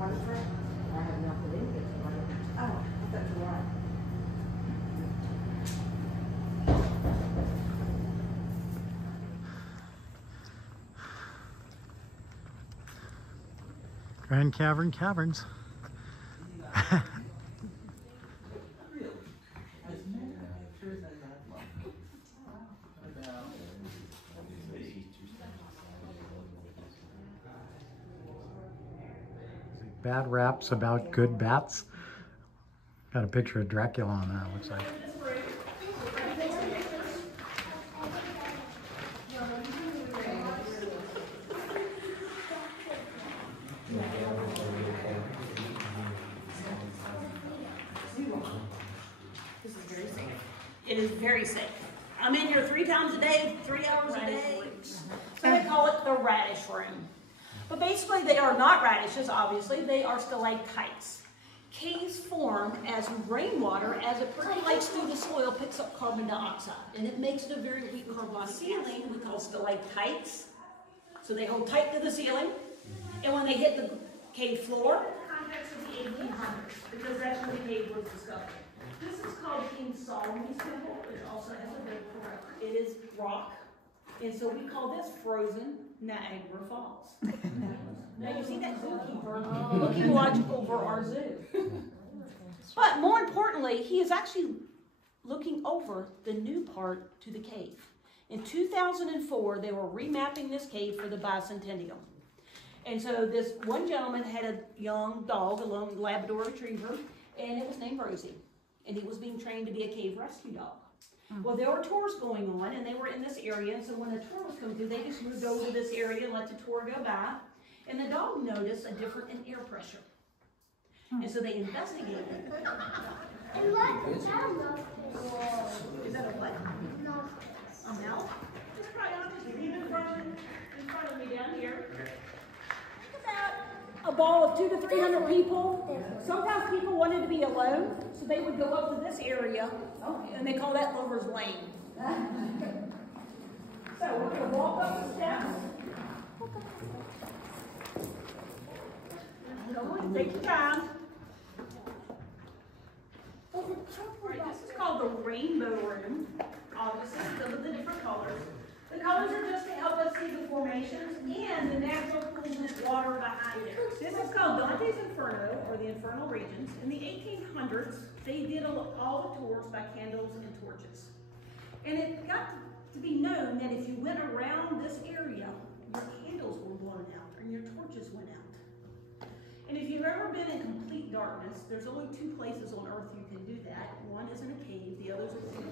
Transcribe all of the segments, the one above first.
one friend, I have nothing in it. Oh, I thought you were. Grand Cavern Caverns. Bad raps about good bats. Got a picture of Dracula on that, looks like. This is very safe. It is very safe. I'm in here 3 times a day, 3 hours a day. So they call it the radish room. But basically they are not radishes, obviously. They are stalactites. Caves form as rainwater, as it percolates through the soil, picks up carbon dioxide. And it makes it a very weak carbonic ceiling we call stalactites. So they hold tight to the ceiling. And when they hit the cave floor, context of the 1800s, because that's when the cave was discovered. This is called King Solomon's Temple, which also has a big forever. It is rock, and so we call this frozen Niagara Falls. Now you see that zookeeper looking watch over our zoo. But more importantly, he is actually looking over the new part to the cave. In 2004, they were remapping this cave for the bicentennial. And so this one gentleman had a young dog, a long Labrador Retriever, and it was named Rosie. And he was being trained to be a cave rescue dog. Well, there were tours going on, and they were in this area, and so when the tour was coming through, they just moved over to this area and let the tour go by, and the dog noticed a difference in air pressure. And so they investigated. And look, Is that a what? no. A mouth? Just try on, just leave it in front of me down here. Think about a ball of 200 to 300 people. Sometimes people wanted to be alone, so they would go up to this area, and they call that Lover's Lane. So we're going to walk up the steps. Take your time. Right, this is called the Rainbow Room. Obviously, some of the different colors. The colors are just to help us see the formations and the natural pools of water behind it. This is called Dante's Inferno, or the Infernal Regions. In the 1800s, they did all the tours by candles and torches. And it got to be known that if you went around this area, your candles were blown out and your torches went out. And if you've ever been in complete darkness, there's only 2 places on earth you can do that. One is in a cave, the other is in a cave.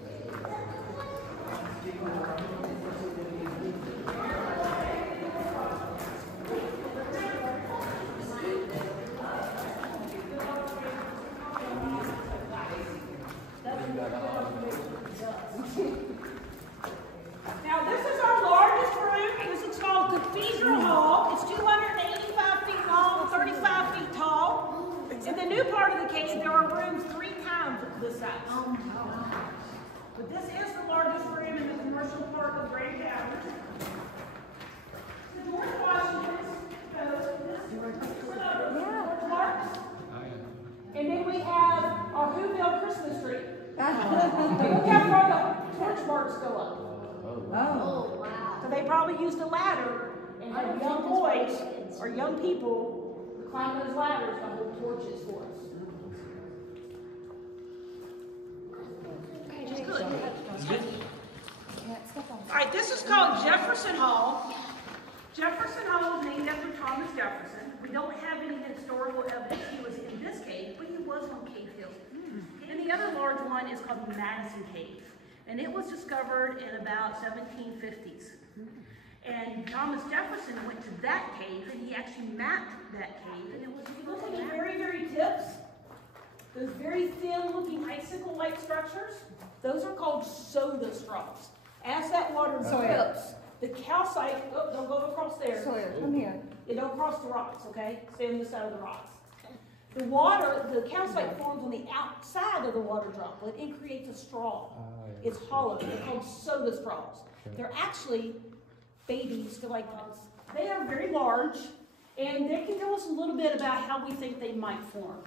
Now this is our largest room. This is called Cathedral Hall. It's 285 feet long, 35 feet tall. In the new part of the cave, there are rooms 3 times this size. But this is the largest room in the commercial part of Grand Caverns. The George Washington's and then we have our Whoville Christmas tree. Look how far the torch marks go up. Oh, wow. So they probably used a ladder and had young boys or young people climb those ladders to hold torches for us. Good. All right, this is called Jefferson Hall. Jefferson Hall is named after Thomas Jefferson. We don't have any historical evidence he was in this cave, but he was on Cave Hill. And the other large one is called Madison Cave. And it was discovered in about 1750s. And Thomas Jefferson went to that cave, and he actually mapped that cave. And it was, if you look at the very, very tips, those very thin-looking icicle-like structures, those are called soda straws. As that water drips, the calcite, oh, don't go across there. Sawyer, come here. You don't cross the rocks, okay? Stay on the side of the rocks. The water, the calcite forms on the outside of the water droplet and creates a straw. It's hollow. They're called soda straws. They're actually baby stalactites. They are very large, And they can tell us a little bit about how we think they might form.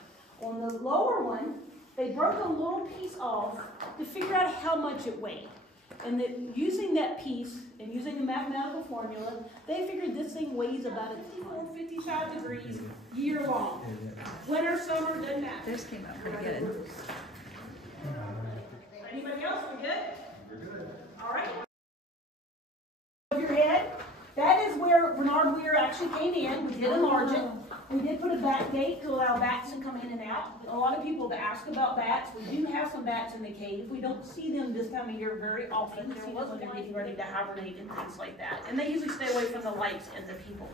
On the lower one, they broke a little piece off to figure out how much it weighed. And that using that piece and using the mathematical formula, they figured this thing weighs about 54, 55 degrees year long. Winter, summer, doesn't matter. Theirs came out pretty good. Anybody else? We good? We're good. All right. Your head. That is where Bernard Weir actually came in. We did enlarge it. We did put a bat gate to allow bats to come in and out. A lot of people have asked about bats. We do have some bats in the cave. We don't see them this time of year very often. There was when they're getting ready to hibernate and things like that. And they usually stay away from the lights and the people.